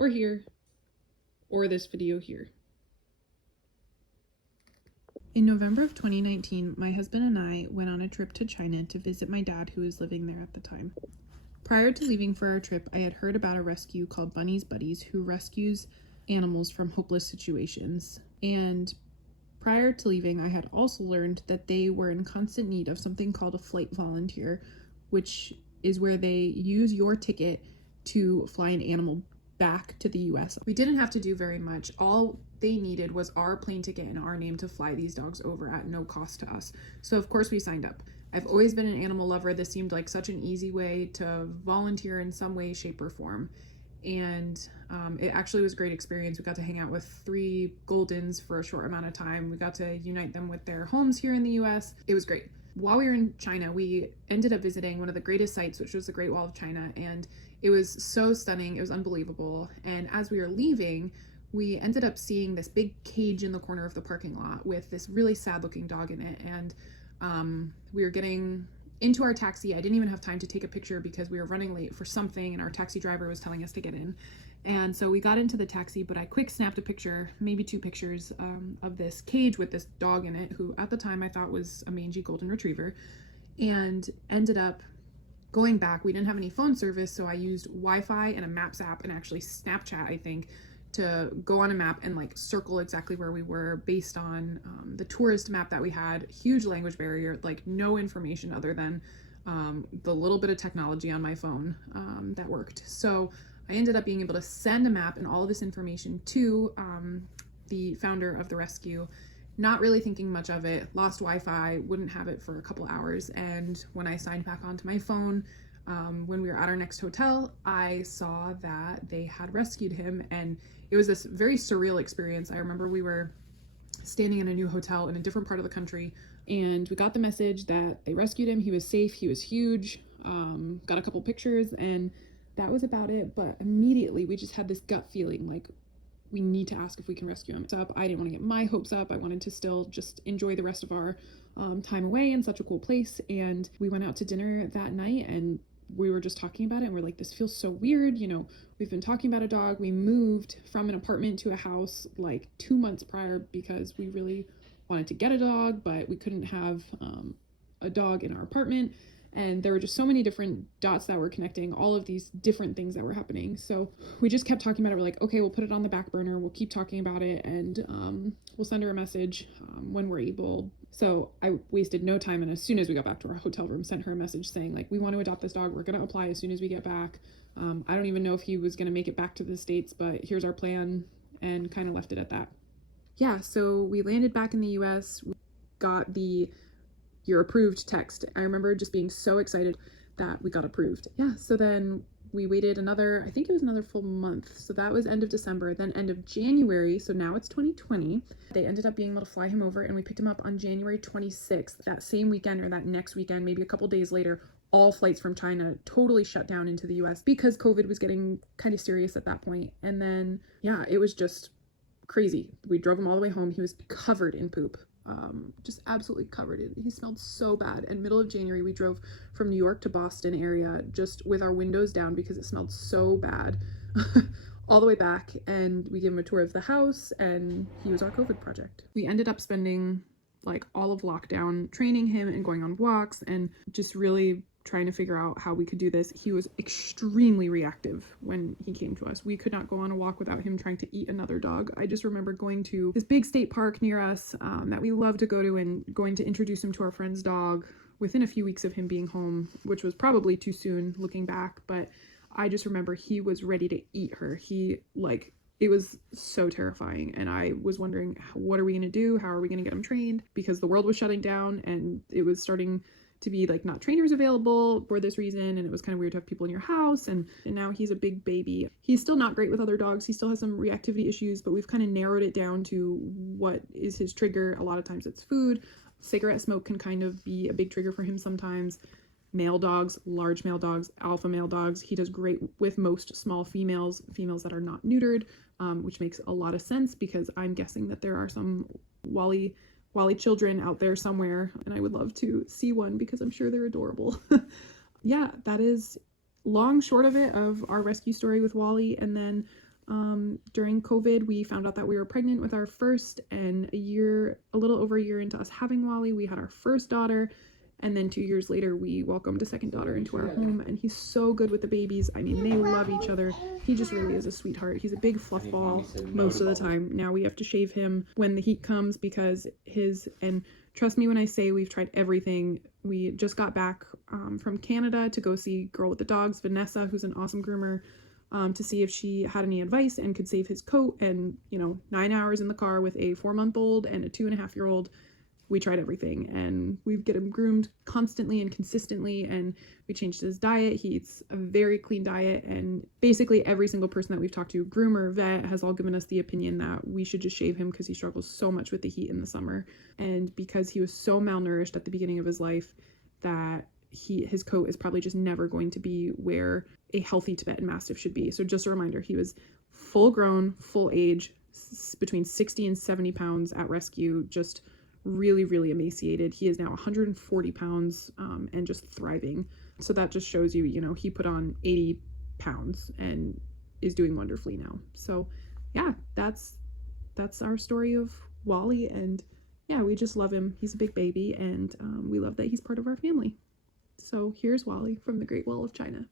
or here, or this video here. In November of 2019, my husband and I went on a trip to China to visit my dad, who was living there at the time. Prior to leaving for our trip, I had heard about a rescue called Bunny's Buddies, who rescues animals from hopeless situations. And prior to leaving, I had also learned that they were in constant need of something called a flight volunteer, which is where they use your ticket to fly an animal back to the US. We didn't have to do very much. All they needed was our plane ticket and our name to fly these dogs over at no cost to us. So of course we signed up. I've always been an animal lover. This seemed like such an easy way to volunteer in some way, shape, or form. And it actually was a great experience. We got to hang out with 3 Goldens for a short amount of time. We got to unite them with their homes here in the US. It was great. While we were in China, we ended up visiting one of the greatest sites, which was the Great Wall of China, and it was so stunning. It was unbelievable. And as we were leaving, we ended up seeing this big cage in the corner of the parking lot with this really sad looking dog in it. And we were getting into our taxi. I didn't even have time to take a picture because we were running late for something and our taxi driver was telling us to get in. And so we got into the taxi, but I quick snapped a picture, maybe 2 pictures, of this cage with this dog in it, who at the time I thought was a mangy golden retriever, and ended up going back. We didn't have any phone service, so I used Wi-Fi and a Maps app and actually Snapchat, I think, to go on a map and like circle exactly where we were based on the tourist map that we had. Huge language barrier, like no information other than the little bit of technology on my phone that worked. So I ended up being able to send a map and all of this information to the founder of the rescue, not really thinking much of it. Lost Wi-Fi, wouldn't have it for a couple hours. And when I signed back onto my phone, when we were at our next hotel, I saw that they had rescued him, and it was this very surreal experience. I remember we were standing in a new hotel in a different part of the country, and we got the message that they rescued him. He was safe, he was huge, got a couple pictures, and that was about it. But immediately we just had this gut feeling like we need to ask if we can rescue him. I didn't want to get my hopes up. I wanted to still just enjoy the rest of our time away in such a cool place. And we went out to dinner that night, and we were just talking about it, and we're like, this feels so weird. You know, we've been talking about a dog. We moved from an apartment to a house like 2 months prior because we really wanted to get a dog, but we couldn't have a dog in our apartment. And there were just so many different dots that were connecting, all of these different things that were happening. So we just kept talking about it. We're like, okay, we'll put it on the back burner. We'll keep talking about it, and we'll send her a message when we're able. So I wasted no time, and as soon as we got back to our hotel room, sent her a message saying, like, we want to adopt this dog. We're going to apply as soon as we get back. I don't even know if he was going to make it back to the States, but here's our plan, and kind of left it at that. Yeah, so we landed back in the US. We got the "you're approved" text. I remember just being so excited that we got approved. Yeah, so then we waited another, I think it was another full month. So that was end of December, then end of January. So now it's 2020. They ended up being able to fly him over, and we picked him up on January 26th. That same weekend, or that next weekend, maybe a couple days later, all flights from China totally shut down into the US because COVID was getting kind of serious at that point. And then, yeah, it was just crazy. We drove him all the way home. He was covered in poop. Just absolutely covered in. He smelled so bad. And middle of January, we drove from New York to Boston area just with our windows down because it smelled so bad all the way back. And we gave him a tour of the house, and he was our COVID project. We ended up spending like all of lockdown training him and going on walks and just really trying to figure out how we could do this. He was extremely reactive when he came to us. We could not go on a walk without him trying to eat another dog. I just remember going to this big state park near us that we love to go to, and going to introduce him to our friend's dog within a few weeks of him being home, which was probably too soon looking back, but I just remember he was ready to eat her. It was so terrifying, and I was wondering, what are we going to do? How are we going to get him trained? Because the world was shutting down, and it was starting to be like not trainers available for this reason, and it was kind of weird to have people in your house, and now he's a big baby. He's still not great with other dogs. He still has some reactivity issues, but we've kind of narrowed it down to what is his trigger. A lot of times it's food. Cigarette smoke can kind of be a big trigger for him sometimes. Male dogs, large male dogs, alpha male dogs. He does great with most small females that are not neutered, which makes a lot of sense because I'm guessing that there are some Wally children out there somewhere, and I would love to see one because I'm sure they're adorable. Yeah, that is long short of it of our rescue story with Wally. And then During COVID, we found out that we were pregnant with our first, and a little over a year into us having Wally, we had our first daughter. And then 2 years later, we welcomed a second daughter into our home, and he's so good with the babies. I mean, they love each other. He just really is a sweetheart. He's a big fluff ball most of the time. Now we have to shave him when the heat comes because and trust me when I say we've tried everything. We just got back from Canada to go see Girl with the Dogs, Vanessa, who's an awesome groomer, to see if she had any advice and could save his coat. And, 9 hours in the car with a 4-month-old and a 2.5-year-old. We tried everything, and we get him groomed constantly and consistently, and we changed his diet. He eats a very clean diet, and basically every single person that we've talked to, groomer, vet, has all given us the opinion that we should just shave him because he struggles so much with the heat in the summer, and because he was so malnourished at the beginning of his life that his coat is probably just never going to be where a healthy Tibetan Mastiff should be. So just a reminder, he was full grown, full age, between 60 and 70 pounds at rescue, just really, really emaciated. He is now 140 pounds and just thriving. So that just shows you, he put on 80 pounds and is doing wonderfully now. So yeah, that's our story of Wally. And yeah, we just love him. He's a big baby, and we love that he's part of our family. So here's Wally from the Great Wall of China.